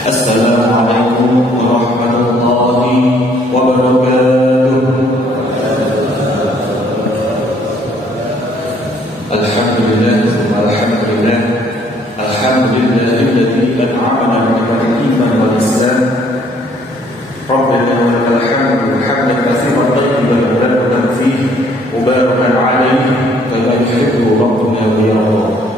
Assalamualaikum warahmatullahi wabarakatuh. Alhamdulillah, alhamdulillah, alhamdulillahilladzi an'amana 'alal iman wal islam. Rabbana wa lakal hamdu hamdan katsiran tayyiban mubarakan fihi mubarakan 'alaihi kama yuhibbu rabbuna wa yarda.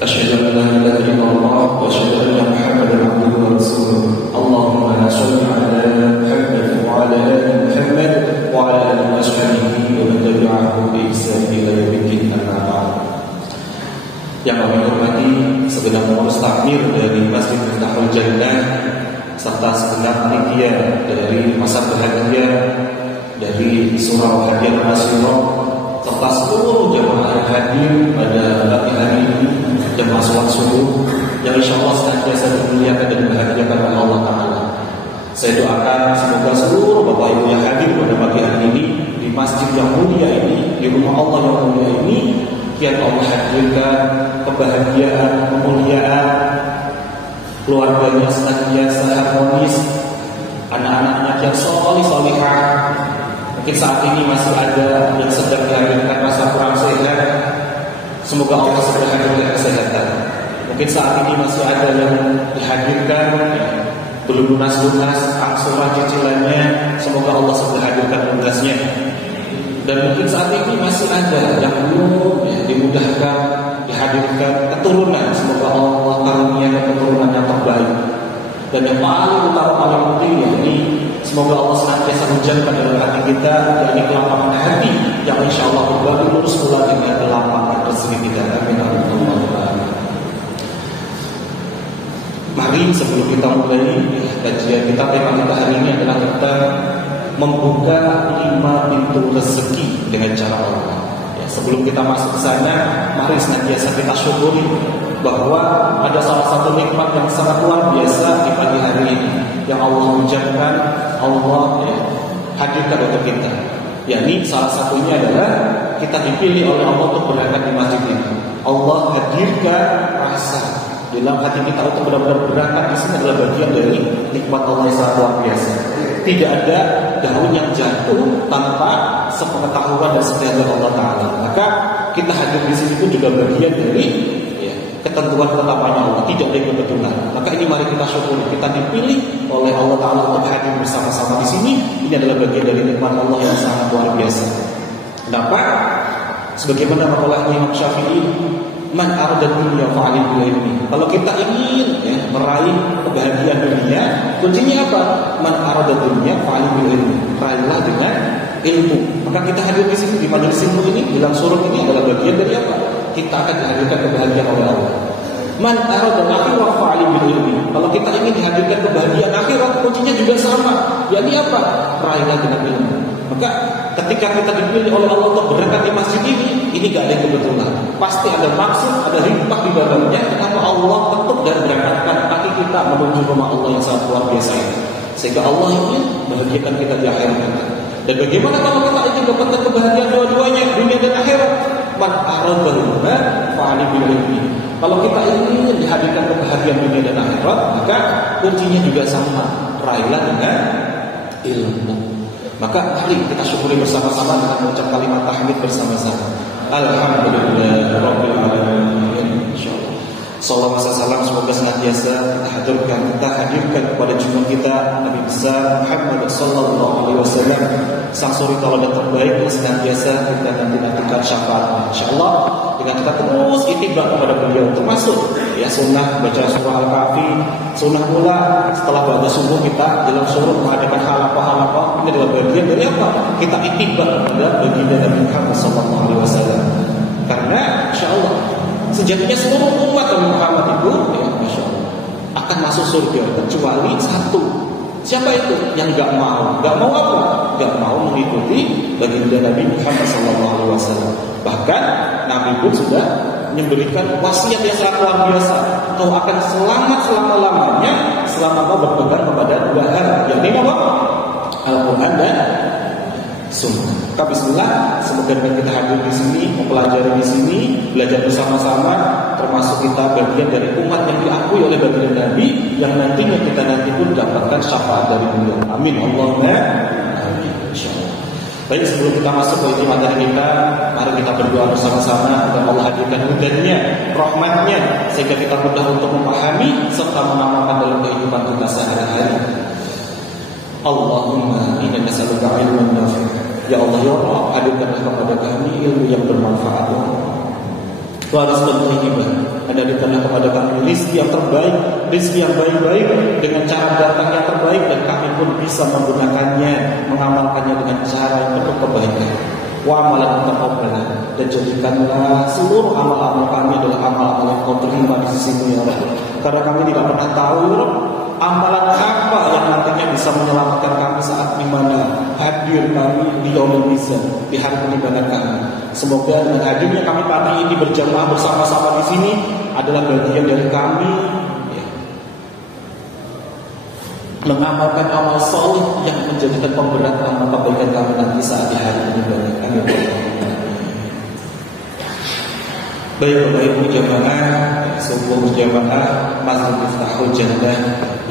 Asyhadu an la ilaha illallah wa asyhadu anna Muhammadan 'abduhu wa rasuluh. Allahumma shalli 'ala Muhammad wa 'ala ali Muhammad wa 'ala ali ashabihi wa man tabi'ahum bi ihsan ila yaumil qiyamah. Yang kami hormati segenap pengurus takmir dari Masjid Miftahul Jannah serta segenap panitia dari masa bahagia dari surau hadiah Rasulullah serta seluruh jamaah yang hadir pada pagi hari ini, jamaah sholat subuh yang insyaallah senantiasa dimuliakan dan dibahagiakan oleh Allah Ta'ala. Saya doakan semoga seluruh bapak ibu yang hadir pada pagi hari ini di masjid yang mulia ini, di rumah Allah yang mulia ini, kian Allah hadirkan kebahagiaan, kemuliaan, keluarganya senantiasa harmonis, anak-anaknya yang solih-solihah. Mungkin saat ini masih ada yang sedang dihadirkan rasa kurang sehat, semoga Allah segera hadirkan kesehatan. Mungkin saat ini masih ada yang dihadirkan belum lunas-lunas angsuran cicilannya, semoga Allah segera hadirkan lunasnya. Dan mungkin saat ini masih ada yang belum dimudahkan dihadirkan keturunan, semoga Allah karuniakan keturunan yang terbaik. Dan yang paling utama, paling penting yakni semoga Allah senantiasa hujankan dalam hati kita, yakni kelapangan hati yang insya Allah berbagi lurus pula dengan kelapangan rezeki kita. Amin. Mari sebelum kita mulai kajian kita, tema kita hari ini adalah kita membuka 5 pintu rezeki dengan cara Allah. Sebelum kita masuk ke sana, mari senantiasa kita syukuri bahwa ada salah satu nikmat yang sangat luar biasa di pagi hari ini yang Allah hujankan, Allah hadirkan untuk kita. Yakni salah satunya adalah kita dipilih oleh Allah untuk berangkat di masjid ini. Allah hadirkan rasa dalam hati kita untuk benar-benar berangkat di sini adalah bagian dari nikmat Allah yang sangat luar biasa. Tidak ada daun yang jatuh tanpa sepengetahuan dan sepengetahuan Allah Ta'ala. Maka kita hadir di sini pun juga bagian dari ketentuan ketetapannya Allah, tidak ada kebetulan. Maka ini mari kita syukuri, kita dipilih oleh Allah Ta'ala untuk hadir bersama-sama di sini. Ini adalah bagian dari nikmat Allah yang sangat luar biasa. Kenapa? Sebagaimana makalahnya Imam Syafi'i, man arada dunya fa'alil bil ilmi. Kalau kita ingin meraih kebahagiaan dunia, kuncinya apa? Man arada dunya fa'alil bil ilmi. Raihlah dengan ilmu. Maka kita hadir di sini di majelis ilmu ini, bilang surut ini adalah bagian dari apa? Kita akan dihadirkan kebahagiaan oleh Allah. Man arada akhirah fa'alil bil ilmi. Kalau kita ingin dihadirkan kebahagiaan akhirat, kuncinya juga sama. Yakni apa? Raihlah dengan ilmu. Maka ketika kita dipilih oleh Allah untuk berangkat di masjid ini gak ada kebetulan. Pasti ada maksud, ada hikmah di dalamnya. Kenapa Allah ketuk dan berangkatkan kaki kita menuju rumah Allah yang sangat luar biasa ini. Sehingga Allah ingin membahagiakan kita di akhirat. Dan bagaimana kalau kita ingin mendapatkan kebahagiaan dua-duanya, dunia dan akhirat? Man aradallah fa'ali bil ilmi. Kalau kita ingin dihadirkan kebahagiaan dunia dan akhirat, maka kuncinya juga sama. Raihlah dengan ilmu. Maka mari kita syukuri bersama-sama dengan mengucap kalimat tahmid bersama-sama. Alhamdulillah Rabbil Alamin. Insyaallah. Salawat dan salam semoga senantiasa kita hadirkan kepada junjungan kita Nabi besar Muhammad sallallahu alaihi wasallam, sang suri tauladan terbaik yang senantiasa kita nanti-nantikan syafaatnya. Insyaallah dengan kita terus ittiba kepada beliau, termasuk sunnah baca surah Al-Kahfi, sunnah pula setelah baca subuh kita dalam surah mengadakan halaqah-halaqah. Ini adalah bagian dari apa? Kita ittiba kepada baginda Nabi Muhammad sallallahu alaihi wasallam. Karena insyaallah sejatinya seluruh umat Nabi Muhammad itu Masya Allah akan masuk surga kecuali satu. Siapa itu? Yang gak mau. Gak mau apa? Gak mau mengikuti baginda Nabi Muhammad SAW. Bahkan Nabi pun sudah memberikan wasiat yang sangat luar biasa. Kau akan selamat selama-lamanya selama kau berpegang kepada dua hal, yakni apa? Al-Quran dan sunnah. Maka bismillah, semoga dengan kita hadir di sini, mempelajari di sini, belajar bersama-sama, termasuk kita bagian dari umat yang diakui oleh baginda Nabi, yang nantinya kita nanti pun dapatkan syafaat dari beliau. Amin. Allahumma amin. Insyaallah. Baik, sebelum kita masuk ke inti materi kita, mari kita berdoa bersama-sama agar Allah hadirkan hudannya, rahmatnya, sehingga kita mudah untuk memahami serta mengamalkan dalam kehidupan kita sehari-hari. Allahumma inna nas'aluka ilman nafi'. Ya Allah, ya Allah, hadirkanlah kepada kami ilmu yang bermanfaat. Wa rizqan thayyiban. Hadirkanlah kepada kami rezeki yang terbaik, rezeki yang baik-baik dengan cara datang yang terbaik, dan kami pun bisa menggunakannya, mengamalkannya dengan cara yang penuh kebaikan. Wa amalan mutaqabbalan, dan jadikanlah seluruh amal-amal kami adalah amal-amal yang Kau terima di sisi-Mu ya Rabb. Karena kami tidak pernah tahu ya Rabb, amalan apa yang nantinya bisa menyelamatkan kami saat dimana hadir kami di yaumul mizan, di hari penimbangan kami. Semoga dengan hadirnya kami pagi ini berjamaah bersama-sama di sini adalah bagian dari kami ya, mengamalkan amal soleh yang menjadikan pemberat amal kebaikan kami nanti saat di hari penimbangan kami. Baik-baik berjamaah, sebuah berjamaah Masjid Miftahul Jannah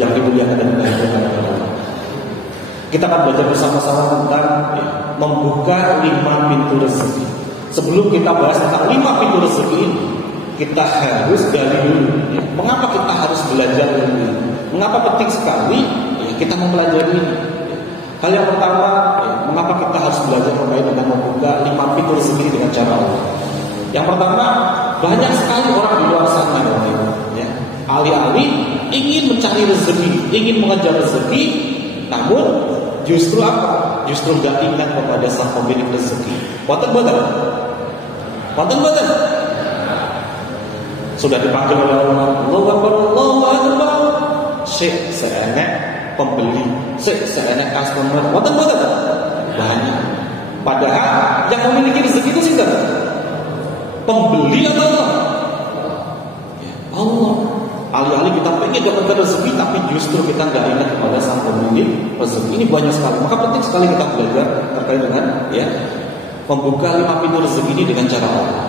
yang dimuliakan dan dimuliakan oleh Allah. Kita akan belajar bersama-sama tentang membuka 5 pintu rezeki. Sebelum kita bahas tentang 5 pintu rezeki ini, kita harus gali dulu. Mengapa kita harus belajar ini? Mengapa penting sekali kita mempelajari ini? Hal yang pertama, mengapa kita harus belajar terkait dengan membuka 5 pintu rezeki dengan cara Allah? Yang pertama, banyak sekali orang di luar sana ya, alih-alih ingin mencari rezeki, ingin mengejar rezeki, namun justru apa? Justru tidak ingat kepada sang pemilik rezeki. Wonten-wonten. Sudah dipanggil oleh Allah, Allahu Akbar. Syekh seenak pembeli, syekh seenak customer. Wonten-wonten. Banyak. Padahal yang memiliki rezeki itu sinten? Pembeli atau Allah? Allah. Alih-alih kita pengen dapat rezeki, tapi justru kita nggak ingat kepada sang pemilik rezeki. Ini banyak sekali. Maka penting sekali kita belajar terkait dengan membuka 5 pintu rezeki ini dengan cara Allah.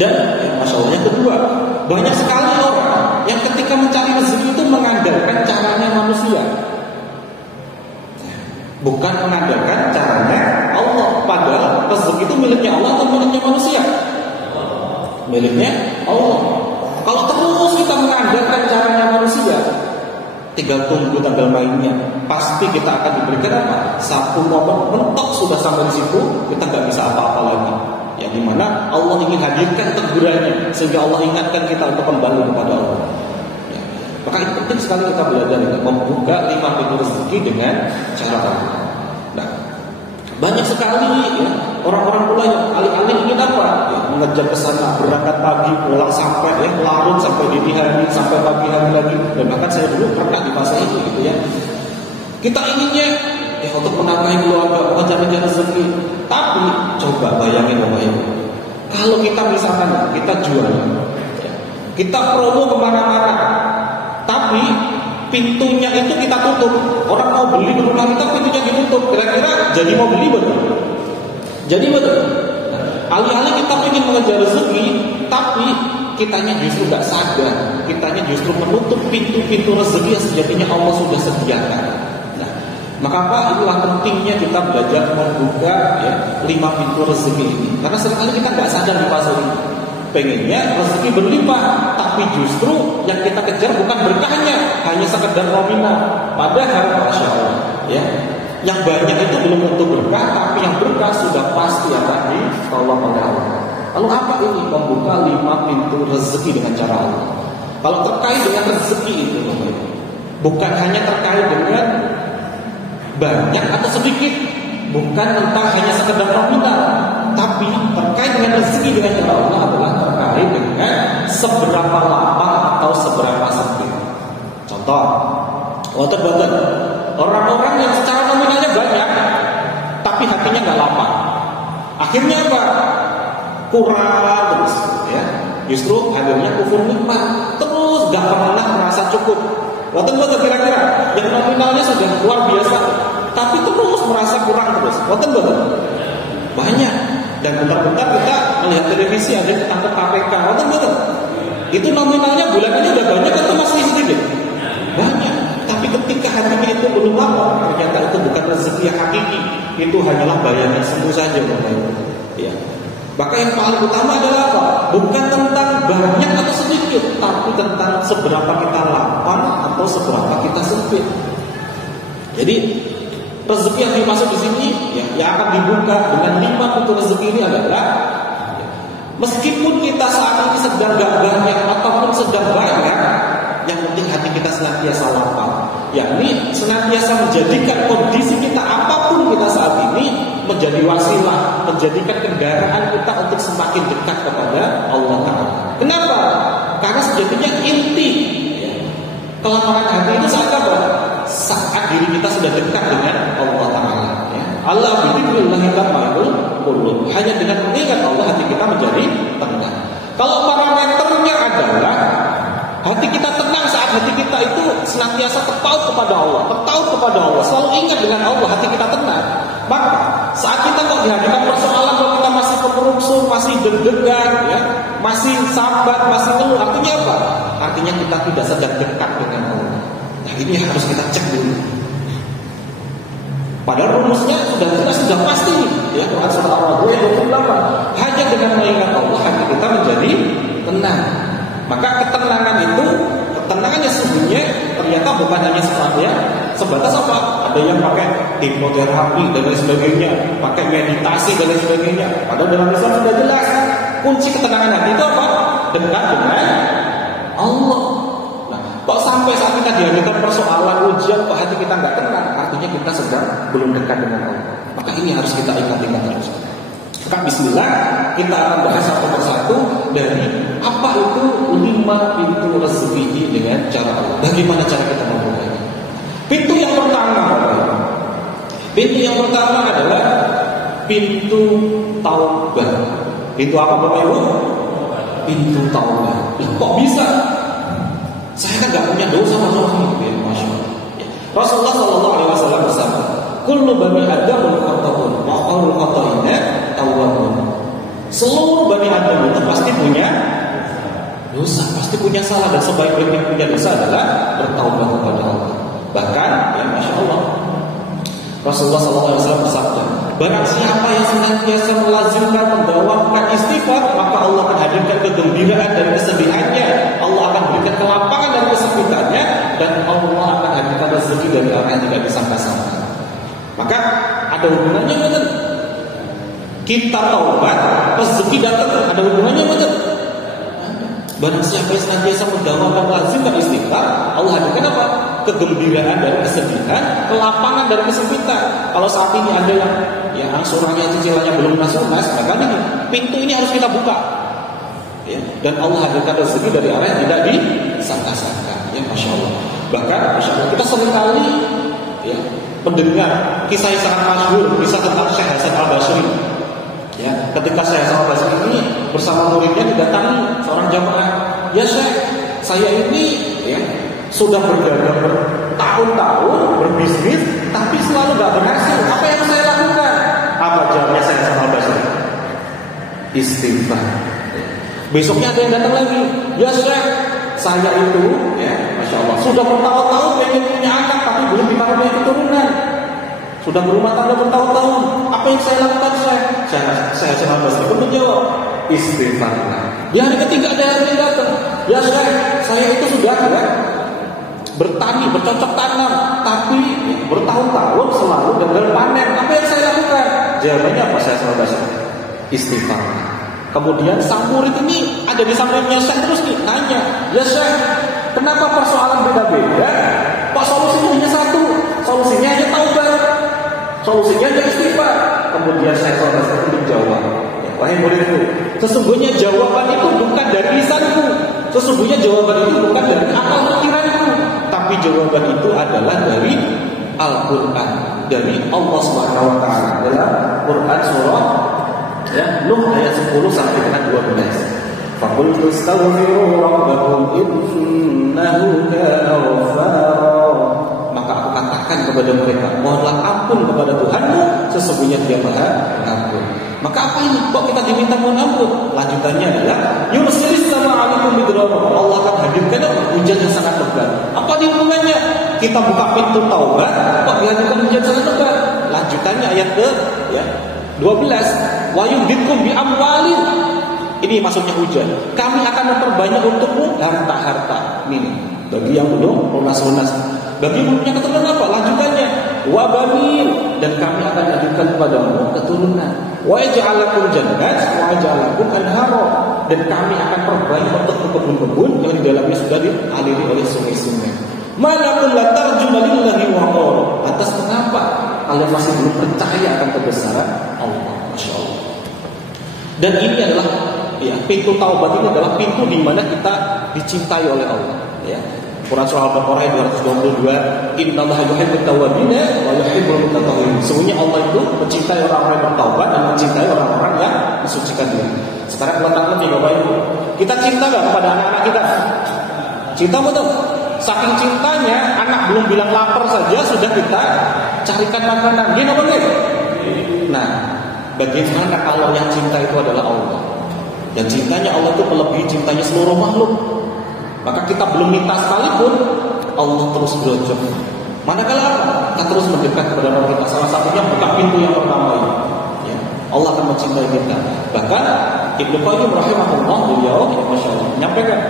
Dan masya Allah, yang kedua, banyak sekali orang yang ketika mencari rezeki itu mengandalkan caranya manusia, bukan mengandalkan caranya Allah. Padahal rezeki itu miliknya Allah atau miliknya manusia? Miliknya Allah. Kalau terus kita mengandalkan caranya manusia, tinggal tunggu tanggal mainnya, pasti kita akan diberikan apa? Satu momen mentok sudah sampai di situ, kita nggak bisa apa-apa lagi. Yang dimana Allah ingin hadirkan tegurannya, sehingga Allah ingatkan kita untuk kembali kepada Allah. Ya. Maka itu penting sekali kita belajar membuka 5 pintu rezeki dengan cara Allah. Nah, banyak sekali orang-orang pula yang alih-alih ingin apa? Mengejar ke sana, berangkat pagi, pulang sampai larut sampai dini hari, sampai pagi hari lagi. Dan bahkan saya dulu pernah di fase itu gitu ya. Kita inginnya untuk menafkahi keluarga, mengejar rezeki. Tapi coba bayangin Bapak Ibu, kalau kita misalkan kita jual, kita promo kemana-mana, tapi pintunya itu kita tutup. Orang mau beli rumah kita, pintunya ditutup. Kira-kira jadi mau beli betul? Jadi betul. Alih-alih kita ingin mengejar rezeki, tapi kitanya justru tidak sadar, kitanya justru menutup pintu-pintu rezeki yang sejatinya Allah sudah sediakan. Nah, maka apa? Itulah pentingnya kita belajar membuka 5 pintu rezeki ini. Karena seringkali kita nggak sadar di fase ini. Pengennya rezeki berlimpah, tapi justru yang kita kejar bukan berkahnya, hanya sekedar nominal. Padahal masya Allah, yang banyak itu belum tentu berkah, tapi yang berkah sudah pasti akan ditolong oleh Allah. Lalu apa ini? Membuka 5 pintu rezeki dengan cara Allah. Kalau terkait dengan rezeki itu, bukan hanya terkait dengan banyak atau sedikit, bukan tentang hanya sekedar nominal, tapi terkait dengan rezeki dengan cara Allah adalah terkait dengan seberapa lapang atau seberapa sempit. Contoh, wonten orang-orang yang secara nominalnya banyak, tapi hatinya nggak lapang. Akhirnya apa? Kurang terus, Justru hadirnya kufur nikmat, terus nggak pernah merasa cukup. Wonten kira-kira yang nominalnya sudah luar biasa, tapi terus merasa kurang terus. Betul. Banyak. Dan bentar-bentar kita melihat televisi ada ketangkep KPK. Betul. Itu nominalnya bulanannya udah banyak atau masih sedikit? Banyak. Tapi ketika hatinya itu belum lapar, ternyata itu bukan rezeki yang hakiki. Itu hanyalah bayangan semu saja, Bapak Ibu. Ya. Maka yang paling utama adalah apa? Bukan tentang banyak atau sedikit, tapi tentang seberapa kita lapar atau seberapa kita sempit. Jadi rezeki yang dimaksud di sini ya, yang akan dibuka dengan 5 pintu rezeki ini adalah ya, meskipun kita saat ini sedang gak banyak ataupun sedang banyak, yang penting hati kita senantiasa lapar. Yakni senantiasa menjadikan kondisi kita apapun kita saat ini menjadi wasilah, menjadikan kendaraan kita untuk semakin dekat kepada Allah Ta'ala. Kenapa? Karena sejatinya inti ya, kelaparan hati itu saat apa? Saat diri kita sudah dekat dengan Allah Ta'ala ya. Allah bidzikrillahi tatma'innul qulub. Hanya dengan mengingat Allah hati kita menjadi tenang. Kalau parameternya adalah hati kita tenang saat hati kita itu senantiasa terpaut kepada Allah, selalu ingat dengan Allah, hati kita tenang. Maka saat kita kok dihadapkan persoalan, kalau kita masih kemerungsung, masih deg-degan, ya, masih sambat, masih ngeluh, artinya apa? Artinya kita tidak sedang dekat dengan Allah. Nah ini harus kita cek dulu. Padahal rumusnya sudah jelas, sudah pasti, ya, Quran surah Al-Baqarah ayat 28. Hanya dengan mengingat Allah hati kita menjadi tenang. Maka ketenangan yang sesungguhnya ternyata bukan hanya sebatas apa? Ada yang pakai hipnoterapi dan lain sebagainya, pakai meditasi dan lain sebagainya. Padahal dalam Islam sudah jelas kunci ketenangan hati itu apa? Dekat dengan Allah. Nah, kok sampai saat kita dihadapkan persoalan ujian kok hati kita nggak tenang? Artinya kita sedang belum dekat dengan Allah. Maka ini harus kita ingat-ingat terus. Maka bismillah kita akan bahas satu persatu dari apa itu 5 pintu rezeki dengan cara Allah. Bagaimana cara kita membukanya? Pintu yang pertama adalah pintu taubat. Pintu apa Bapak Ibu? Pintu taubat. Kok bisa? Saya kan nggak punya dosa ya, Masya Allah. Rasulullah SAW bersabda, kullu bani Adam khata'un wa qawlul khata'ina tawwabun. Seluruh bani Adam itu pasti punya dosa, pasti punya salah, dan sebaik-baiknya punya dosa adalah bertaubat kepada Allah. Bahkan, ya Masya Allah, Rasulullah SAW bersabda, barang siapa yang senantiasa melazimkan mendawamkan istighfar, maka Allah akan hadirkan kegembiraan dan kesedihannya, Allah akan berikan kelapangan dan kesempitannya, dan Allah akan hadirkan rezeki dari orang yang tidak disangka-sangka. Maka ada hubungannya betul. Kita taubat, rezeki datang, ada hubungannya betul. Barang siapa yang senantiasa mendawamkan lazimkan istighfar, Allah hadirkan apa? Kegembiraan dan kesedihan, kelapangan dan kesempitan. Kalau saat ini ada yang angsurannya, cicilannya belum lunas, maka ini pintu ini harus kita buka. Ya, dan Allah hadirkan rezeki dari arah yang tidak disangka-sangka. Ya, Masya Allah. Bahkan Masya Allah, kita seringkali ya, mendengar kisah yang sangat masyhur, kisah tentang Syekh Hasan Al-Basri. Ya, ketika Syekh Hasan Al-Basri ini bersama muridnya didatangi seorang jamaah. Ya Syekh, saya ini ya sudah berdagang bertahun-tahun, berbisnis, tapi selalu gak berhasil. Apa yang saya lakukan? Apa jawabnya Syekh Hasan Al-Basri? Istighfar. Besoknya ada yang datang lagi. Ya Syekh, saya itu ya Masya Allah sudah bertahun-tahun pengen punya anak, tapi belum dikaruniai keturunan. Sudah berumah tangga bertahun-tahun. Apa yang saya lakukan Syekh? Saya Hasan Al-Basri pun menjawab, istighfar. Di hari ketiga ada yang datang. Ya Syekh, saya itu sudah ya bertani, bercocok tanam, tapi bertahun-tahun selalu gagal panen. Apa yang saya lakukan? Jawabannya apa Syekh Hasan Al-Basri? Istighfar. Kemudian sang murid ini ada di sampingnya Syekh terus nih nanya, ya Syekh, kenapa persoalan beda-beda? Kok solusinya hanya satu? Solusinya hanya taubat, solusinya hanya istighfar. Kemudian Syekh Hasan Al-Basri menjawab, wahai muridku, sesungguhnya jawaban itu bukan dari lisanku, sesungguhnya jawaban itu bukan dari akal pikiranku, tapi jawaban itu adalah dari Al-Quran, dari Allah Subhanahu wa Ta'ala dalam Quran surah ya, Nuh ayat 10 sampai dengan 12. Faqultu astaghfiru rabbakum innahu kana ghaffara. Maka aku katakan kepada mereka, mohonlah ampun ampun kepada Tuhanmu, sesungguhnya Dia Maha Pengampun. Maka apa ini? Kok kita diminta mohon ampun? Lanjutannya adalah yursilis sama alaikum bidrara. Allah akan hadirkan hujan yang sangat lebat. Apa hubungannya? Kita buka pintu taubat, kok dihadirkan hujan sangat lebat? Lanjutannya ayat ke 12. Wa yumditkum bi amwalin. Ini maksudnya hujan. Kami akan memperbanyak untukmu harta-harta. Ini bagi yang belum lunas-lunas. Bagi yang punya keturunan apa? Lanjutannya wa banin, dan kami akan jadikan kepadamu keturunan. Wa ja'alakum jannat wa ja'alakum anhara, dan kami akan perbanyak untukmu kebun-kebun yang di dalamnya sudah dialiri oleh sungai-sungai. Malakum la tarjuna lillahi wa qara. Atas mengapa kalian masih belum percaya akan kebesaran Allah? Masya Allah. Dan ini adalah pintu taubat ini adalah pintu di mana kita dicintai oleh Allah. Ya. Quran surah Al-Baqarah ayat 222, Innallaha yuhibbut tawwabina wa yuhibbul mutatahhirin. Sesungguhnya Allah itu mencintai orang-orang yang bertaubat dan mencintai orang-orang yang mensucikan diri. Sekarang letakkan di Bapak Ibu, kita cinta enggak kepada anak-anak kita? Cinta betul. Saking cintanya, anak belum bilang lapar saja sudah kita carikan makanan. Gini apa enggak? Nah, bagaimana kalau yang cinta itu adalah Allah? Yang cintanya Allah itu melebihi cintanya seluruh makhluk. Maka kita belum minta sekalipun, Allah terus berujung. Manakala apa? Kita terus mendekat kepada Allah kita. Salah satunya buka pintu yang pertama ini. Ya. Allah akan mencintai kita. Bahkan Ibnu Qayyim rahimahullah, beliau Masya Allah menyampaikan,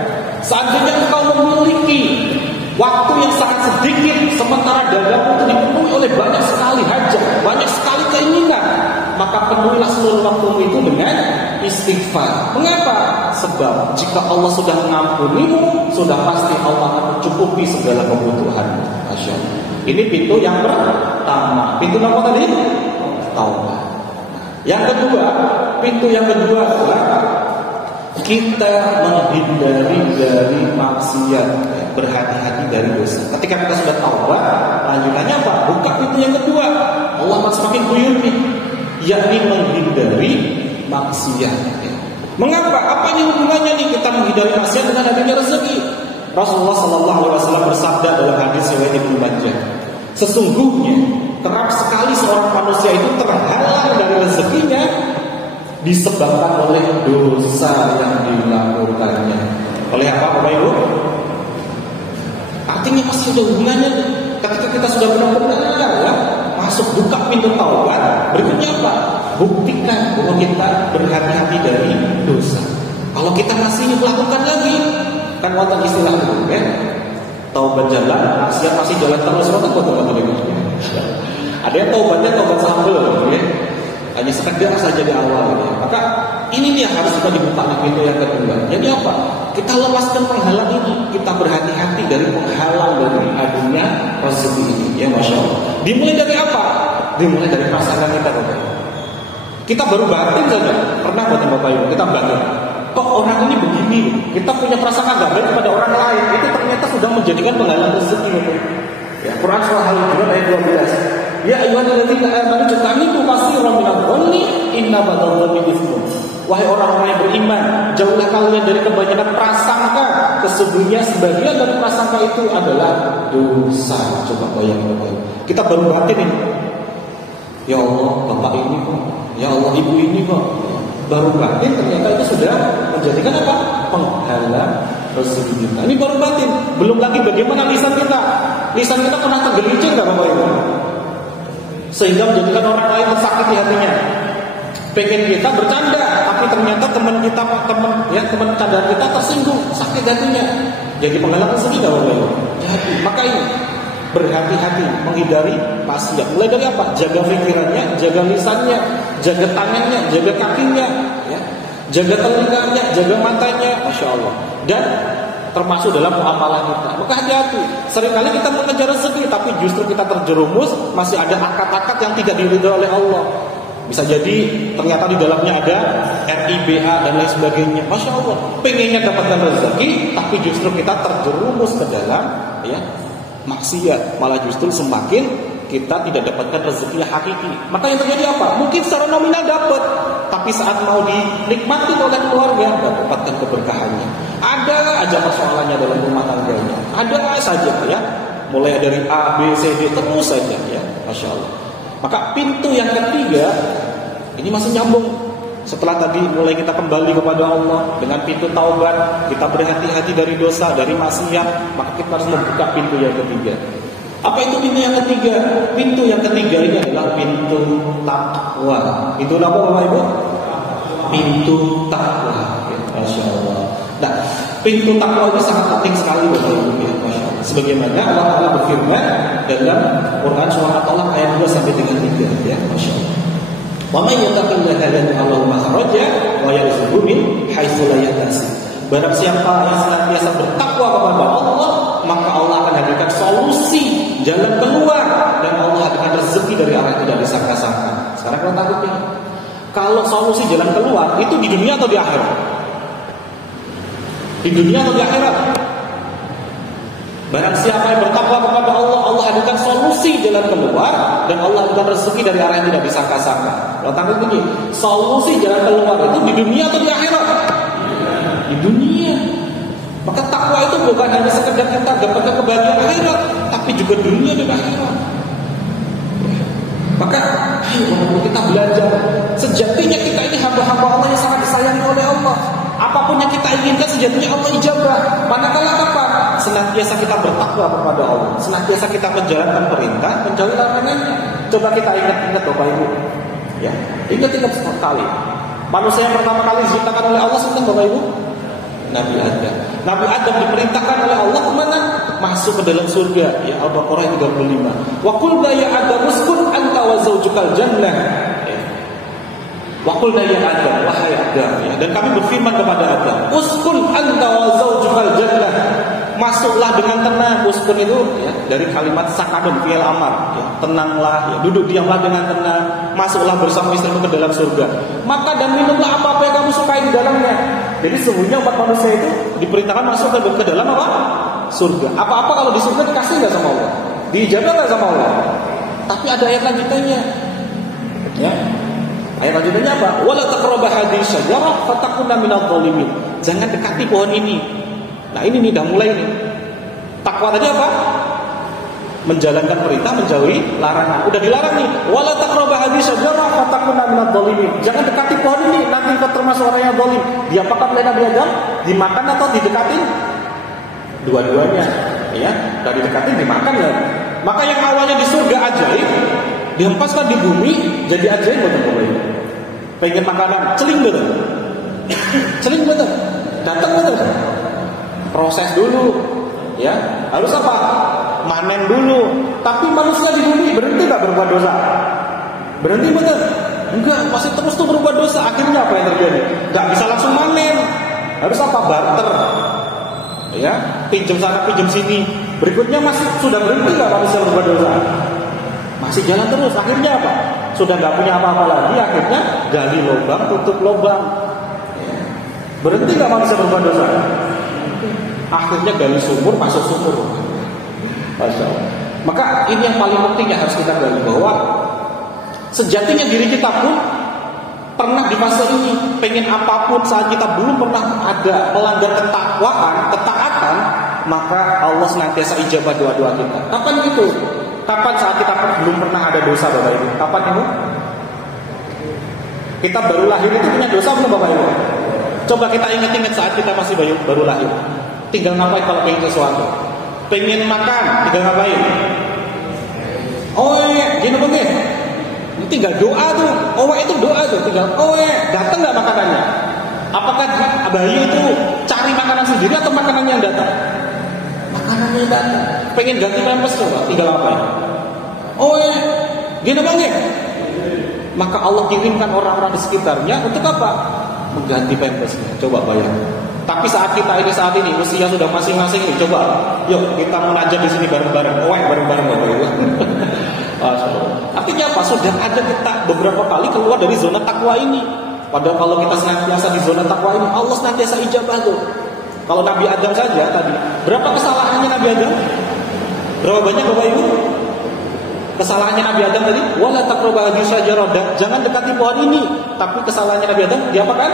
seandainya engkau memiliki waktu yang sangat sedikit, sementara dadamu itu dipenuhi oleh banyak sekali hajat, banyak sekali keinginan, maka penuhilah seluruh waktumu itu dengan istighfar. Mengapa? Sebab jika Allah sudah mengampunimu, sudah pasti Allah akan mencukupi segala kebutuhan. Masya Allah. Ini pintu yang pertama. Pintu apa tadi? Taubat. Yang kedua, pintu yang kedua adalah kita menghindari dari maksiat, berhati-hati dari dosa. Ketika kita sudah taubat, lanjutannya apa? Buka pintu yang kedua. Allah akan semakin buyuti, yakni menghindari maksiat. Mengapa? Apa ini hubungannya nih kita menghindari maksiat dengan adanya rezeki? Rasulullah SAW bersabda dalam hadis riwayat Ibnu Majah, sesungguhnya kerap sekali seorang manusia itu terhalang dari rezekinya disebabkan oleh dosa yang dilakukannya. Oleh apa, Bapak Ibu? Artinya pasti ada hubungannya. Ketika kita sudah benar-benar masuk buka pintu taubat, berikutnya apa? Buktikan bahwa kita berhati-hati dari dosa. Kalau kita masih melakukan lagi, kan wonten istilah itu, ya. Taubat jalan, maksiat masih jalan terus, ada yang taubatnya taubat sambel, ya. Hanya sekedar saja di awal, ya. Maka ini yang harus kita dibuka di pintu yang kedua. Jadi apa? Kita lepaskan penghalang ini, kita berhati-hati dari penghalang dari adanya rezeki ini, ya Masya Allah. Dimulai dari apa? Dimulai dari pasangan kita, Bapak. Kita baru batin saja, pernah buatin Bapak Ibu, kita batin. Kok orang ini begini? Kita punya perasaan agak baik kepada orang lain, itu ternyata sudah menjadikan penghalang rezeki, Bapak. Ya, Quran surah Al-Hujurat ayat 12. Ya ayyuhalladzina amanu ijtanibu katsiran minadh-dhanni inna ba'dadh-dhanni itsmun. Wahai orang-orang yang beriman, jauhlah kalian dari kebanyakan prasangka. Sesungguhnya sebagian dari prasangka itu adalah dosa. Coba bayangkan, kita baru batin ini. Ya Allah, bapak ini kok. Ya Allah, ibu ini kok. Baru batin ternyata itu sudah menjadikan apa? Penghalang rezeki kita. Ini baru batin. Belum lagi bagaimana lisan kita. Lisan kita pernah tergelincir enggak, Bapak Ibu? Sehingga menjadikan orang lain tersakiti hatinya. Pengen kita bercanda, tapi ternyata teman candaan kita tersinggung, sakit hatinya. Jadi penghalang rezeki enggak, Bapak Ibu? Jadi, maka ini berhati-hati menghindari maksiat. Mulai dari apa? Jaga pikirannya, jaga lisannya, jaga tangannya, jaga kakinya, ya. Jaga telinganya, jaga matanya, Masya Allah. Dan termasuk dalam muamalah kita. Maka hati-hati. Seringkali kita mengejar rezeki, tapi justru kita terjerumus, masih ada akad-akad yang tidak diridhoi oleh Allah. Bisa jadi ternyata di dalamnya ada RIBA dan lain sebagainya. Masya Allah, pengennya dapatkan rezeki, tapi justru kita terjerumus ke dalam maksiat. Malah justru semakin kita tidak dapatkan rezeki yang hakiki. Maka yang terjadi apa? Mungkin secara nominal dapat, tapi saat mau dinikmati oleh keluarga, tidak dapatkan keberkahannya. Ada aja persoalannya dalam rumah tangganya. Ada saja, ya. Mulai dari A, B, C, D terus saja, ya. Masya Allah. Maka pintu yang ketiga ini masih nyambung. Setelah tadi mulai kita kembali kepada Allah dengan pintu taubat, kita berhati-hati dari dosa, dari maksiat, maka kita harus membuka pintu yang ketiga. Apa itu pintu yang ketiga? Pintu yang ketiga ini adalah pintu takwa. Pintu apa Bapak Ibu? Pintu takwa. Masya Allah. Nah, pintu takwa ini sangat penting sekali Bapak Ibu. Masya Allah. Sebagaimana Allah Taala berfirman dalam Quran surah Al-Alaq ayat 2 sampai dengan 3. Ya, Masya Allah. Wa may yattaqillaha yaj'al lahu makhraja wa yarzuqhu min haitsu la yahtasib. Barang siapa yang senantiasa bertakwa kepada Allah, maka Allah akan hadirkan solusi jalan keluar dan Allah hadirkan rezeki dari arah yang tidak disangka-sangka. Sekarang kita takut nih. Kalau solusi jalan keluar itu di dunia atau di akhirat? Di dunia atau di akhirat? Barang siapa yang bertakwa kepada Allah, Allah hadirkan solusi jalan keluar dan Allah hadirkan rezeki dari arah yang tidak disangka-sangka. Kalau takut begini, solusi jalan keluar itu di dunia atau di akhirat? Di dunia. Maka takwa itu bukan hanya sekedar kita dapatkan kebahagiaan akhirat, tapi juga dunia dan akhirat. Maka ayo kita belajar. Sejatinya kita ini hamba-hamba Allah yang sangat disayangi oleh Allah. Apapun yang kita inginkan sejatinya Allah ijabah. Manakala kapan? Senantiasa kita bertakwa kepada Allah, senantiasa kita menjalankan perintah, menjauhi larangannya. Coba kita ingat-ingat Bapak Ibu. Ya, ingat-ingat sekali. Manusia yang pertama kali diciptakan oleh Allah sebentar Bapak Ibu? Nabi Adam. Nabi Adam diperintahkan oleh Allah kemana? Masuk ke dalam surga. Ya, Al-Baqarah 35. Wa qulna ya Adam uskun anta wa zawjukal jannah. Wa qulna ya Adam, wahai Adam. Ya. Dan kami berfirman kepada Adam, uskun anta wa zawjukal jannah. Masuklah dengan tenang. Uskun itu ya, dari kalimat sakadun fi'il amar. Ya, tenanglah, ya, duduk diamlah dengan tenang. Masuklah bersama istrimu ke dalam surga. Maka dan minumlah apa-apa yang kamu sukai di dalamnya. Jadi sesungguhnya umat manusia itu diperintahkan masuk ke dalam apa? Surga. Apa-apa kalau di surga dikasih nggak sama Allah? Diijabah nggak sama Allah? Tapi ada ayat lanjutannya. Ya. Ayat lanjutannya apa? Wala taqrabu hadhihi syajarah fatakuna minadh dhalimin. Jangan dekati pohon ini. Nah, ini nih udah mulai nih. Takwa tadi apa? Menjalankan perintah, menjauhi larangan. Udah dilarang nih. Wala taqrabu hadhihi syajarah fatakuna minadh dhalimin. Jangan dekati pohon ini, nanti kau termasuk orang yang zalim. Diapakan oleh Nabi Adam? Dimakan atau didekatin? Dua-duanya. Ya, dari dekatin dimakan ya. Maka yang awalnya di surga ajaib, dihempaskan di bumi jadi ajaib betul betul. Pengen makanan, celing betul. Celing betul. Datang betul. Proses dulu. Ya, harus apa? Manen dulu. Tapi manusia di bumi berhenti nggak berbuat dosa? Berhenti betul? Enggak, masih terus tuh berbuat dosa. Akhirnya apa yang terjadi? Nggak bisa langsung manen. Harus apa? Barter. Ya, pinjam sana, pinjam sini. Berikutnya masih sudah berhenti nggak manusia berbuat dosa? Masih jalan terus. Akhirnya apa? Sudah nggak punya apa-apa lagi. Akhirnya gali lubang, tutup lubang. Berhenti nggak manusia berbuat dosa? Akhirnya gali sumur, masuk sumur. Masya Allah. Maka ini yang paling penting yang harus kita gali, bahwa sejatinya diri kita pun pernah di fase ini. Pengen apapun saat kita belum pernah ada melanggar ketakwaan, ketaatan, maka Allah senantiasa ijabah doa-doa kita. Kapan gitu? Kapan saat kita belum pernah ada dosa Bapak Ibu? Kapan itu? Kita baru lahir itu punya dosa belum Bapak Ibu? Coba kita ingat-ingat saat kita masih baru lahir. Tinggal ngapain kalau pengen sesuatu? Pengen makan, tinggal ngapain? Oh iya, gini begini. Tinggal doa tuh. Oh itu doa tuh. Tinggal datang nggak makanannya? Apakah bayi itu cari makanan sendiri atau makanannya yang datang? Makanannya yang datang. Pengen ganti pampers coba, tinggal ngapain? Oh iya, gini begini. Maka Allah kirimkan orang-orang di sekitarnya untuk apa? Mengganti pampersnya. Coba bayangkan. Tapi saat ini usia sudah masing-masing ini, coba, yuk kita munajat di sini bareng-bareng, bareng-bareng Bapak Ibu. Artinya apa? Sudah ada kita beberapa kali keluar dari zona takwa ini. Padahal kalau kita senantiasa di zona takwa ini, Allah senantiasa ijabah tuh. Kalau Nabi Adam saja tadi, berapa kesalahannya Nabi Adam? Berapa banyak Bapak Ibu? Kesalahannya Nabi Adam tadi, wala taqrabu hadhihi syajarah, jangan dekati pohon ini. Tapi kesalahannya Nabi Adam, diapakan?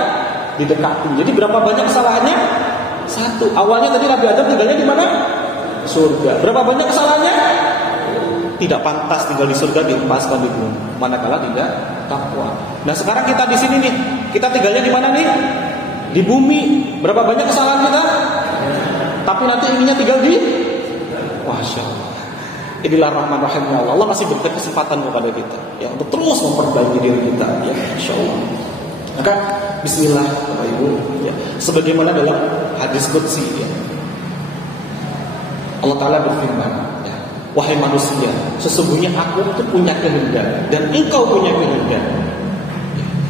Didekati. Jadi berapa banyak kesalahannya? Satu. Awalnya tadi Nabi Adam tinggalnya di mana? Surga. Berapa banyak kesalahannya? tidak pantas tinggal di surga dihempaskan di bumi, manakala tidak takwa. Nah sekarang kita di sini nih, kita tinggalnya di mana nih? Di bumi. Berapa banyak kesalahan kita? Tapi nanti inginnya tinggal di, Masya Allah. Inilah rahman rahimnya Allah. Allah masih berikan kesempatan kepada kita ya untuk terus memperbaiki diri kita ya, Insya Allah. Maka Bismillah Bapak Ibu ya. Sebagaimana dalam hadis qudsi ya, Allah Ta'ala berfirman ya, wahai manusia, sesungguhnya aku itu punya kehendak dan engkau punya kehendak ya.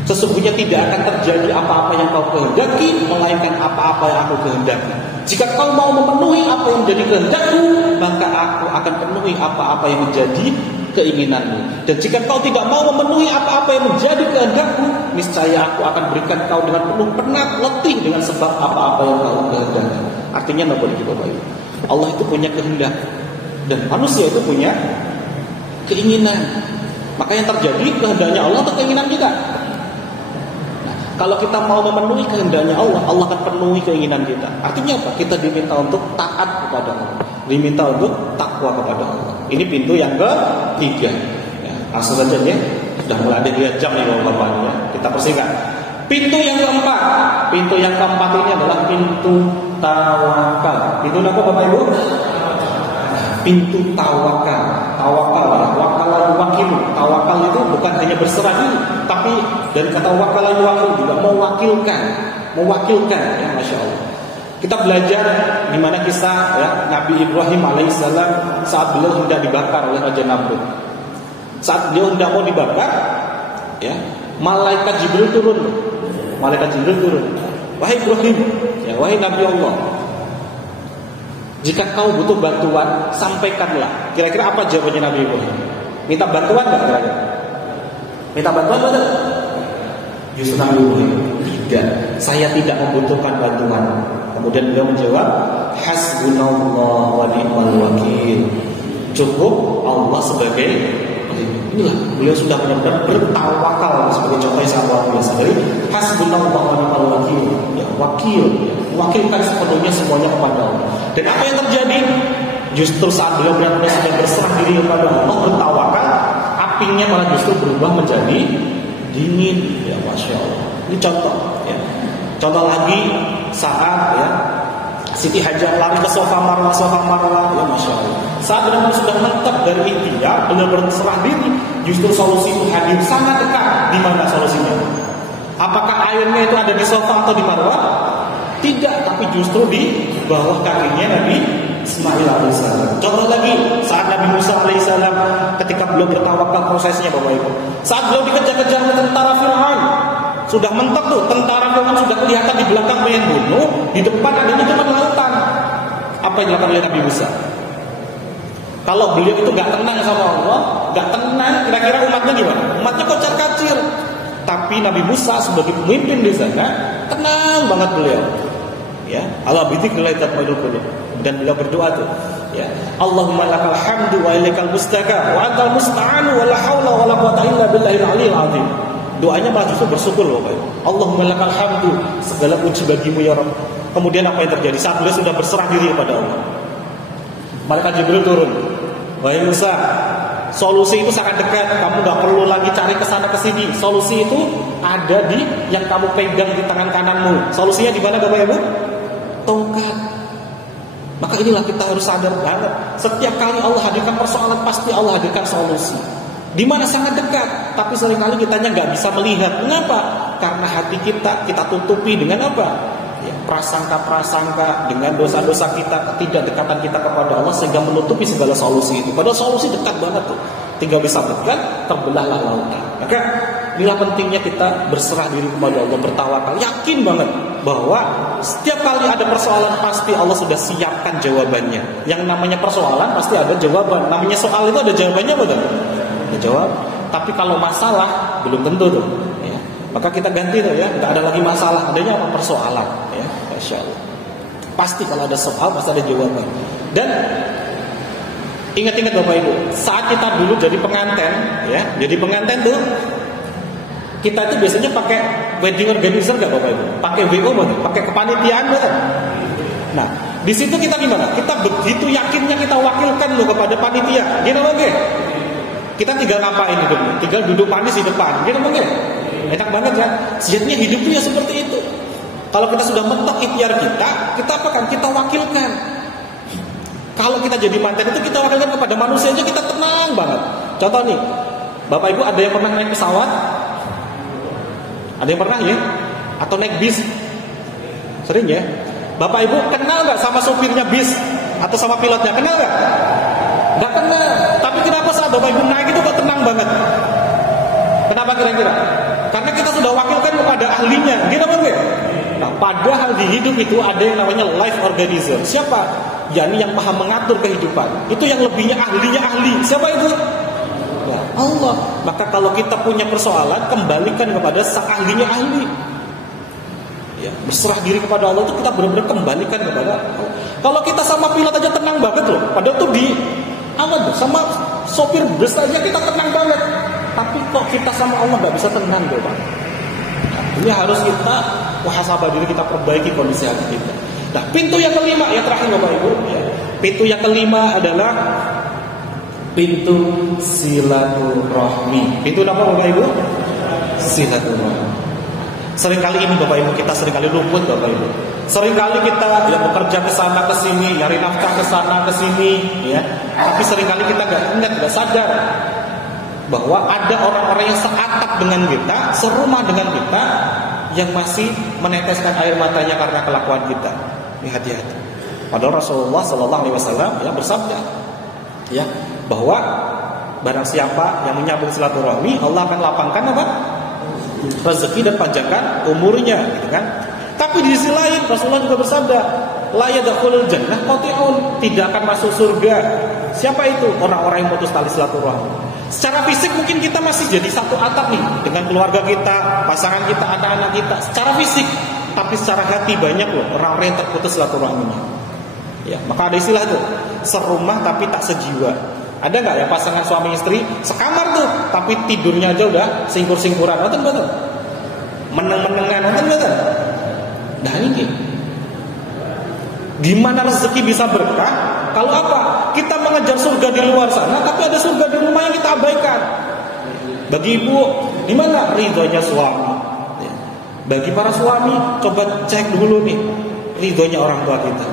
Sesungguhnya tidak akan terjadi apa-apa yang kau kehendaki, melainkan apa-apa yang aku kehendaki. Jika kau mau memenuhi apa yang menjadi kehendakku, maka aku akan penuhi apa-apa yang menjadi keinginanmu. Dan jika kau tidak mau memenuhi apa-apa yang menjadi kehendakku, niscaya aku akan berikan kau dengan penuh penat, letih dengan sebab apa-apa yang kau kehendaki. Artinya apa itu Bapak Ibu? Allah itu punya kehendak dan manusia itu punya keinginan. Maka yang terjadi kehendaknya Allah atau keinginan kita. Kalau kita mau memenuhi kehendaknya Allah, Allah akan penuhi keinginan kita. Artinya apa? Kita diminta untuk taat kepada Allah, diminta untuk takwa kepada Allah. Ini pintu yang ketiga. Ya, langsung saja ya. Sudah mulai ada 2 jam nih Bapak-Bapak ya. Kita persingkat. Pintu yang keempat. Pintu yang keempat ini adalah pintu tawakal. Pintu apa Bapak Ibu? Pintu tawakal. Tawakal ya, wakalan wakil. Tawakal itu bukan hanya berserah diri, tapi dari kata wakalan wakil juga mewakilkan ya, Masya Allah. Kita belajar di mana kisah ya, Nabi Ibrahim alaihissalam saat beliau hendak dibakar oleh Raja Namrud. Saat beliau hendak mau dibakar, ya, malaikat Jibril turun. Wahai Ibrahim, ya, wahai Nabi Allah, jika kau butuh bantuan, sampaikanlah. Kira-kira apa jawabannya Nabi Ibrahim? Minta bantuan nggak kira-kira? Minta bantuan betul? Justru Nabi Ibrahim, tidak. Saya tidak membutuhkan bantuan. Kemudian beliau menjawab, hasbunallah wa ni'mal wakil. Cukup Allah sebagai. Inilah beliau sudah benar-benar bertawakal sebagai contoh yang sangat luar biasa. Dari hasbunallah wa ni'mal wakil. Ya, wakil. Wakilkan sepenuhnya semuanya kepada Allah. Dan apa yang terjadi? Justru saat beliau benar-benar sudah berserah diri kepada Allah, bertawakal, apinya malah justru berubah menjadi dingin. Ya, Masya Allah. Ini contoh. Ya. Contoh lagi saat ya Siti Hajar lari ke Safa Marwah, ya Masya Allah. Saat benar-benar sudah menetap dari ikhtiar, benar berserah diri, justru solusi itu hadir sangat dekat. Di mana solusinya? Apakah airnya itu ada di Safa atau di Marwah? Tidak, tapi justru di bawah kakinya Nabi Ismail alaihissalam. Contoh lagi, saat Nabi Musa alaihissalam ketika beliau bertawakal, prosesnya Bapak Ibu. Saat beliau dikejar-kejar oleh tentara Fir'aun, sudah mentok tuh, tentara Fir'aun sudah kelihatan di belakang pengen bunuh, di depan adanya cuma lautan. Apa yang dilakukan oleh Nabi Musa? Kalau beliau itu gak tenang sama Allah, gak tenang, kira-kira umatnya gimana? Umatnya kocar-kacir. Tapi Nabi Musa sebagai pemimpin di sana, tenang banget beliau. Ya, Allah bidzikrillah tatma'innul qulub. Dan beliau berdoa tuh, ya, Allahumma lakal hamdu wa ilaikal mustaka wa antal musta'anu wa la haula wa la quwwata illa billahil aliyil azim. Doanya malah justru bersyukur loh, Pak. Allahumma lakal hamdu, segala puji bagimu ya Rabb. Kemudian apa yang terjadi saat beliau sudah berserah diri kepada Allah? Malaikat Jibril turun. Wahai Musa, solusi itu sangat dekat. Kamu gak perlu lagi cari kesana kesini. Solusi itu ada di yang kamu pegang di tangan kananmu. Solusinya di mana Bapak Ibu? Tongkat. Maka inilah kita harus sadar banget. Setiap kali Allah hadirkan persoalan, pasti Allah hadirkan solusi. Di mana sangat dekat, tapi seringkali kitanya nggak bisa melihat. Mengapa? Karena hati kita tutupi dengan apa? Ya, prasangka-prasangka, dengan dosa-dosa kita, ketidakdekatan kita kepada Allah sehingga menutupi segala solusi itu. Padahal solusi dekat banget tuh. Tinggal bisa dekat, terbelahlah lautan. Maka inilah pentingnya kita berserah diri kepada Allah, bertawakal, yakin banget bahwa setiap kali ada persoalan pasti Allah sudah siapkan jawabannya. Yang namanya persoalan pasti ada jawaban. Namanya soal itu ada jawabannya, betul? Ada jawab. Tapi kalau masalah belum tentu tuh. Ya. Maka kita ganti tuh ya, nggak ada lagi masalah, adanya apa? Persoalan. Ya, Masya Allah. Pasti kalau ada soal pasti ada jawaban. Dan ingat-ingat Bapak Ibu, saat kita dulu jadi pengantin, ya, jadi pengantin tuh kita itu biasanya pakai wedding organizer nggak Bapak Ibu? Pakai WO betul? Pakai kepanitiaan betul? Nah, di situ kita gimana? Kita begitu yakinnya kita wakilkan wawakilan lo kepada panitia. Gini oke. Kita tinggal ngapain hidupnya? Tinggal duduk manis di depan. Gini oke. Enak banget ya. Sejatinya hidup itu ya seperti itu. Kalau kita sudah mentok ikhtiar kita apakan? Kita wakilkan. Kalau kita jadi manten itu kita wakilkan kepada manusia aja, kita tenang banget. Contoh nih, Bapak Ibu ada yang pernah naik pesawat? Ada yang pernah ya? Atau naik bis? Sering ya? Bapak Ibu kenal nggak sama sopirnya bis? Atau sama pilotnya? Kenal nggak? Nggak kenal. Tapi kenapa saat Bapak Ibu naik itu kok tenang banget? Kenapa kira-kira? Karena kita sudah wakilkan kepada ahlinya. Gitu kan ya? Nah, padahal di hidup itu ada yang namanya life organizer. Siapa? yakni yang maha mengatur kehidupan. Itu yang lebihnya ahlinya ahli. Siapa itu? Ya, Allah. Maka kalau kita punya persoalan, kembalikan kepada sang ahlinya ahli. Ya, berserah diri kepada Allah itu kita benar-benar kembalikan kepada Allah. Kalau kita sama pilot aja tenang banget loh. Padahal tuh di awan sama sopir bus aja kita tenang banget. Tapi kok kita sama Allah nggak bisa tenang loh, Pak. Nah, ini harus kita muhasabah diri, kita perbaiki kondisi hati kita. Nah, pintu yang kelima, yang terakhir Bapak Ibu, ya. Pintu yang kelima adalah pintu silaturahmi. Pintu apa Bapak Ibu? Silaturahmi. Seringkali ini Bapak Ibu, kita seringkali luput Bapak Ibu. Seringkali kita ya bekerja ke sana ke sini, nyari nafkah ke sana ke sini, ya. Tapi seringkali kita nggak sadar bahwa ada orang-orang yang seatap dengan kita, serumah dengan kita, yang masih meneteskan air matanya karena kelakuan kita. Hati-hati. Padahal Rasulullah Sallallahu Alaihi Wasallam ya bersabda, ya bahwa barang siapa yang menyambung silaturahmi, Allah akan lapangkan apa? Rezeki dan panjangkan umurnya, gitu kan? Tapi di sisi lain Rasulullah juga bersabda, la yadkhulul jannah qati'un, tidak akan masuk surga. Siapa itu? Orang-orang yang putus tali silaturahmi. Secara fisik mungkin kita masih jadi satu atap nih dengan keluarga kita, pasangan kita, anak-anak kita. Secara fisik, tapi secara hati banyak loh orang-orang yang terputus silaturahminya. Ya, maka ada istilah tuh, serumah tapi tak sejiwa. Ada nggak ya pasangan suami istri sekamar tuh, tapi tidurnya aja udah singkur-singkuran, nonton betul? Meneng-menengan, nonton betul? Nah ini, gimana rezeki bisa berkah? Kalau apa? Kita mengejar surga di luar sana, tapi ada surga di rumah yang kita abaikan. Bagi ibu, di mana ridhonya suami? Bagi para suami, coba cek dulu nih ridhonya orang tua kita.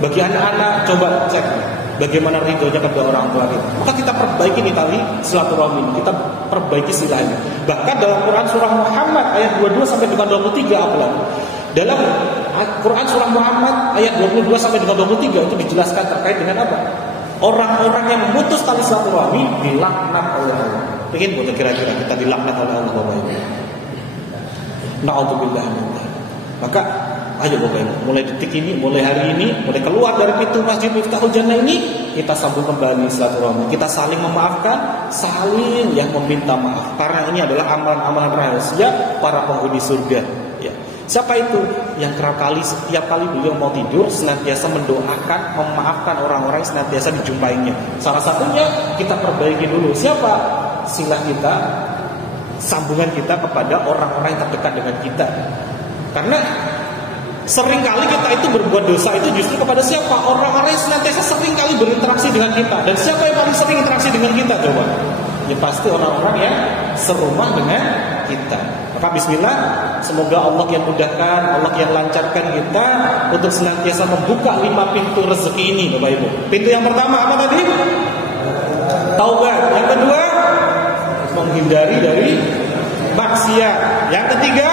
Bagi anak-anak, coba cek bagaimana ridhonya kedua orang tua kita. Maka kita perbaiki nih tali silaturahmi, kita perbaiki silahnya. Bahkan dalam Quran surah Muhammad ayat 22 sampai dengan 23 apalah. Dalam Quran surah Muhammad ayat 22 sampai dengan 23 itu dijelaskan terkait dengan apa? Orang-orang yang memutus tali silaturahmi dilaknat oleh Allah. Pengen buat kira-kira kita dilaknat oleh Allah Bapak Ibu. Na'udzubillah min dzalik. Maka ayo Bapak Ibu, mulai detik ini, mulai hari ini, mulai keluar dari pintu Masjid Miftahul Jannah ini, kita sambung kembali silaturahmi. Kita saling memaafkan, saling yang meminta maaf. Karena ini adalah amalan-amalan rahasia para penghuni surga. Ya. Siapa itu? Yang kerap kali setiap kali beliau mau tidur senantiasa mendoakan, memaafkan orang-orang yang senantiasa dijumpainya. Salah satunya kita perbaiki dulu. Siapa? Silah kita, sambungan kita kepada orang-orang yang terdekat dengan kita. Karena seringkali kita itu berbuat dosa itu justru kepada siapa? Orang-orang yang senantiasa seringkali berinteraksi dengan kita. Dan siapa yang paling sering interaksi dengan kita coba? Ya pasti orang-orang yang serumah dengan kita. Maka bismillah, semoga Allah yang mudahkan, Allah yang lancarkan kita untuk senantiasa membuka 5 pintu rezeki ini Bapak Ibu. Pintu yang pertama apa tadi? Taubat. Yang kedua, menghindari dari maksiat. Yang ketiga,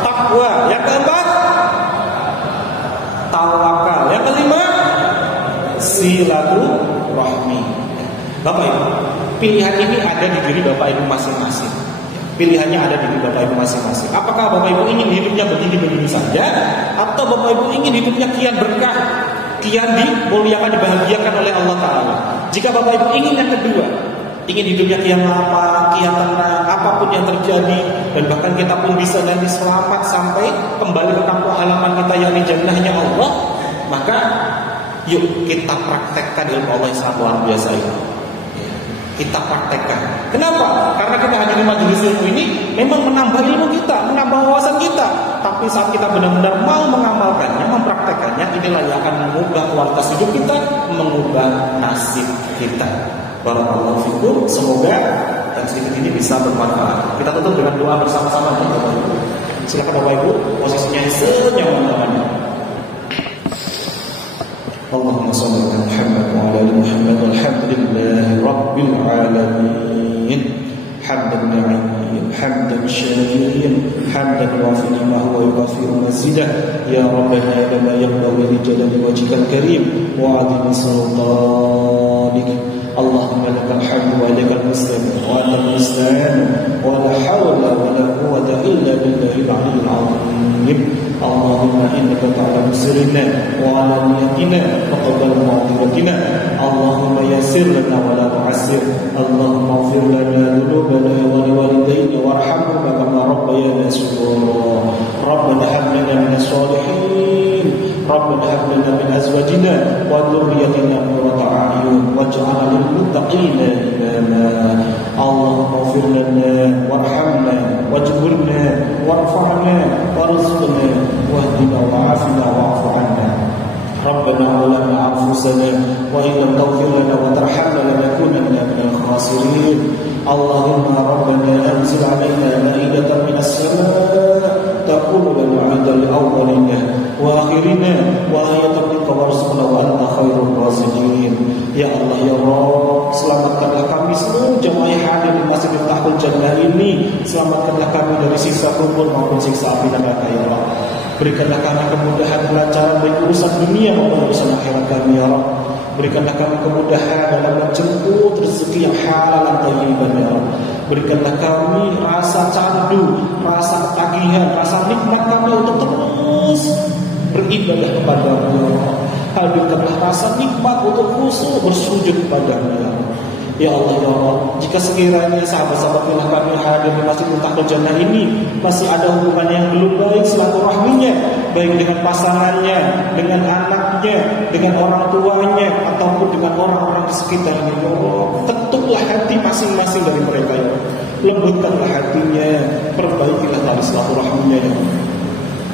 takwa. Yang keempat, tawakal. Yang kelima, silaturahmi. Bapak Ibu, pilihan ini ada di diri Bapak Ibu masing-masing. Pilihannya ada di diri Bapak Ibu masing-masing. Apakah Bapak Ibu ingin hidupnya begini-begini saja, atau Bapak Ibu ingin hidupnya kian berkah, kian dimuliakan, dibahagiakan oleh Allah Ta'ala? Jika Bapak Ibu ingin yang kedua, ingin hidupnya kian lama, kian tenang, apapun yang terjadi, dan bahkan kita pun bisa nanti selamat sampai kembali ke kampung halaman kita yang di jannahnya Allah, maka yuk kita praktekkan ilmu Allah yang sangat luar biasa ini. Kita praktekkan. Kenapa? Karena kita hadir di majelis ilmu ini memang menambah ilmu kita, menambah wawasan kita. Tapi saat kita benar-benar mau mengamalkannya, mempraktekannya, inilah yang akan mengubah kualitas hidup kita, mengubah nasib kita. Barakallahu fikum. Semoga yang sedikit ini bisa bermanfaat. Kita tutup dengan doa bersama-sama ya Bapak Ibu. Silakan Bapak Ibu, posisinya senyaman-nyamannya. Allahumma shalli ala Muhammad wa ala ali Muhammad walhamdulillahi rabbil alamin. Hamdan na'im, hamdan syakirin, hamdan wafi ni'mahu wa yukafiru mazidah. Ya Rabbana ya lama yaqbawi li jalali wajhikal karim wa adhimi sultanik. Allahumma lakal hamdu wa lakal muslim wa antal musta'an wa la hawla wa la quwwata illa billahil aliyyil azim. Allahumma innaka ta'lamu sirrana wa alaniyatina wa qaddara ma'diratina. Allahumma yassir lana wa la tu'assir. Allahumma ighfir lana dhunubana wa liwalidayna warhamhuma kama rabbayana shighara. Rabbana hab lana minas shalihin. Rabbana hab lana min azwajina wa dhurriyyatina qurrata a'yun waj'alna lil muttaqina imama. Allahumma ighfir lana warhamna wajburna warfa'na warzuqna واهدنا وعافنا واعف عنا. ربنا ظلمنا أنفسنا وإن لم تغفر لنا وترحمنا لنكونن من الخاسرين. اللهم ربنا أنزل علينا مائدة من السماء تكون لنا عيدا لأولنا وآخرنا وآية منك وارزقنا وأنت خير الرازقين. Ya Allah ya Rabb, selamatkanlah kami seluruh jemaah hadir di Masjid Miftahul Jannah ini. Selamatkanlah kami dari siksa kubur maupun siksa api neraka ya Rabb. Berikanlah kami kemudahan kelancaran baik urusan dunia maupun urusan akhirat kami ya Rabb. Berikanlah kami kemudahan dalam menjemput rezeki yang halal dan thayyiban ya Rabb. Berikanlah kami rasa candu, rasa ketagihan, rasa nikmat kami untuk terus beribadah kepada-Mu ya Rabb. Hadirkanlah rasa nikmat untuk khusyuk bersujud kepada-Mu ya Rabb. Ya Allah ya Allah, jika sekiranya sahabat-sahabat yang kami hadir di Masjid Miftahul Jannah ini masih ada hubungan yang belum baik silaturahminya, baik dengan pasangannya, dengan anaknya, dengan orang tuanya, ataupun dengan orang-orang di sekitarnya ya Allah, ketuklah hati masing-masing dari mereka ya Allah. Lembutkanlah hatinya, perbaikilah tali silaturahminya ya Allah.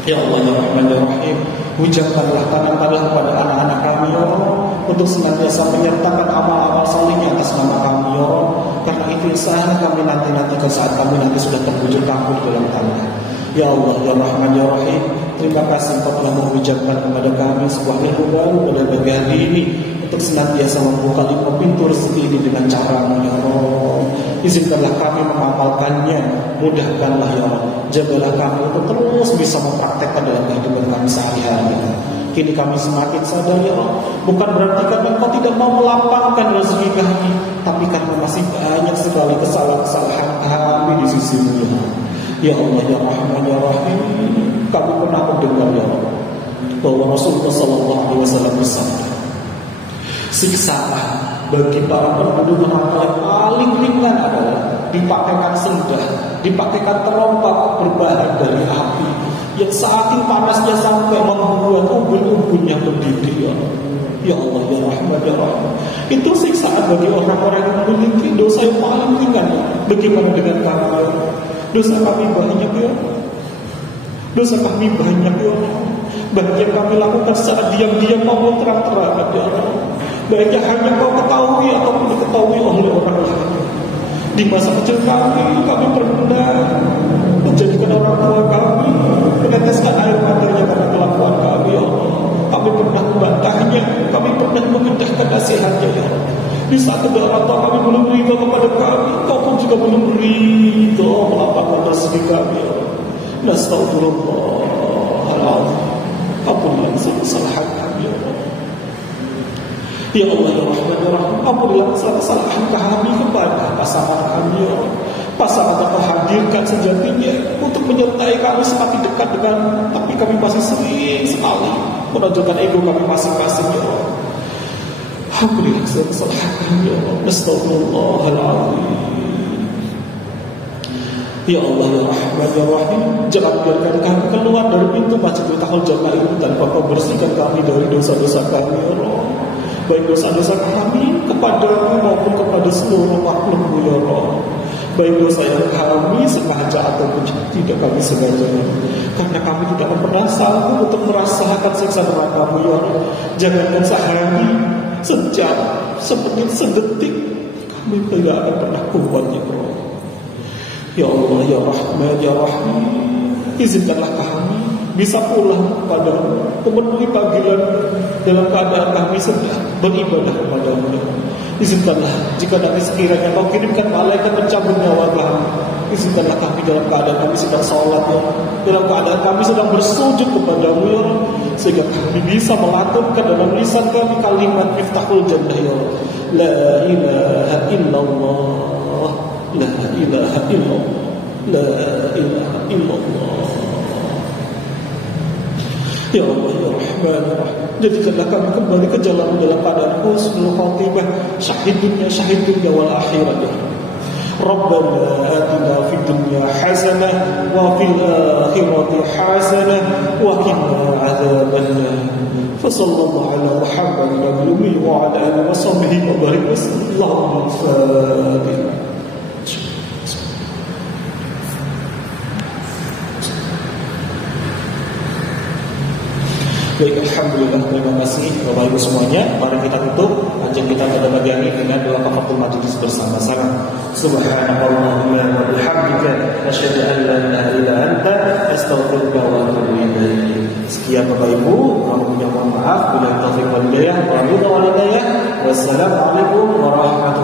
Ya Allah ya Rahman ya Rahim, hujamkanlah tangan-tangan kepada anak-anak kami ya Allah, untuk senantiasa menyertakan amal-amal salihnya atas nama kami ya Allah. Karena itu insya kami nanti-nantikan saat kami nanti sudah terbujur kabur dalam tanah. Ya Allah ya Rahman ya Rahim, terima kasih Engkau telah mengucapkan kepada kami sebuah ilmu baru pada pagi hari ini, untuk senantiasa membuka pintu rezeki ini dengan cara-Mu ya Allah. Izinkanlah kami mengamalkannya, mudahkanlah ya Allah. Jagalah kami untuk terus bisa mempraktekkan dalam kehidupan kami sehari-hari. Kini kami semakin sadar ya Allah, bukan berarti karena Engkau tidak mau melapangkan rezeki kami, tapi karena masih banyak sekali kesalahan-kesalahan kami di sisi-Mu ya Allah. Ya Allah ya Rahman ya Rahim, kami pernah mendengar ya Allah bahwa Rasulullah SAW bersabda, siksaan bagi para penduduk neraka yang paling ringan adalah dipakaikan sendah, dipakaikan terompak berbahan dari api yang saking panasnya sampai membuat ubun-ubunnya mendidih ya Allah. Ya Allah ya Rahman ya Rahim, itu siksaan bagi orang-orang yang memiliki dosa yang paling ringan. Bagaimana dengan kami ya Allah? Dosa kami banyak ya Allah. Dosa kami banyak ya Allah. Baik yang kami lakukan secara diam-diam maupun terang-terangan ya Allah. Baik yang hanya Kau ketahui ataupun diketahui oleh orang lain. Di masa kecil kami pernah menjadikan orang tua kami meneteskan air matanya karena kelakuan kami ya Allah. Kami pernah membantahnya, kami pernah mengendahkan nasihatnya ya Allah. Di saat kedua orang tua kami belum ridho kepada kami, Kau pun juga belum ridho melapangkan rezeki kami ya Allah. Nastaghfirullahaladzim, ampunilah kesalahan kami ya Allah. Ya Allah ya Rahman ya Rahim, ampunilah kesalahan kami kepada pasangan kami ya Allah. Pasangan yang Kau hadirkan sejatinya untuk menyertai kami semakin dekat dengan, tapi kami masih sering sekali menonjolkan ego kami masing-masing ya Allah. Ampunilah kesalahan kami ya Allah. Nastaghfirullahaladzim. Ya Allah ya Rahman ya Rahim, jangan biarkan kami keluar dari pintu Masjid Miftahul Jannah ini tanpa Kau bersihkan kami dari dosa-dosa kami ya Allah. Baik dosa-dosa kami kepada-Mu maupun kepada seluruh makhluk-Mu ya Allah. Baik dosa yang kami sengaja ataupun tidak kami sengaja, karena kami tidak pernah sanggup untuk merasakan siksa neraka-Mu ya Allah. Jangankan sehari, sejam, semenit, sedetik, kami tidak akan pernah kuat ya Allah. Ya Allah, ya Rahman, ya Rahim, izinkanlah kami bisa pulang kepadamu, memenuhi panggilan dalam keadaan kami sedang beribadah kepadamu. Izinkanlah jika nanti sekiranya Kau kirimkan malaikat mencabut nyawa kami, izinkanlah kami dalam keadaan kami sedang sholat ya, dalam keadaan kami sedang bersujud kepadamu ya, sehingga kami bisa melaturkan dalam lisan kami kalimat miftahul jannah ya, la ilaha illallah, la ilaha illallah, la ilaha illallah. Ya Allah, ya Rahman, ya Rahim, jadikanlah kami kembali ke jalan dalam keadaan husnul khatimah, syahid dunya wal akhirah. Rabbana atina fid dunya hasanah wa fil akhirati hasanah wa qina adzabannar. Fa sallallahu ala Muhammadin nabiyyi wa ala alihi wa sahbihi wa barik wa sallallahu alaihi wasallam. Baik, alhamdulillah, terima kasih Bapak Ibu semuanya. Mari kita tutup acara kita pada pagi ini dengan doa kafaratul majlis bersama-sama. Subhanallahumma wa bihamdika asyhadu an la ilaha illa anta astaghfiruka wa atubu ilaik. Sekian Bapak Ibu, mohon maaf bila taufiq wal hidayah. Wassalamualaikum warahmatullahi wabarakatuh.